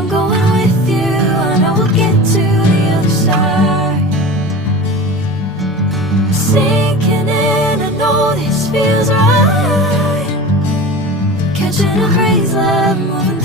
I'm going with you, I know we'll get to the other side. Sinking in, I know this feels right. Catching a craze, love, moving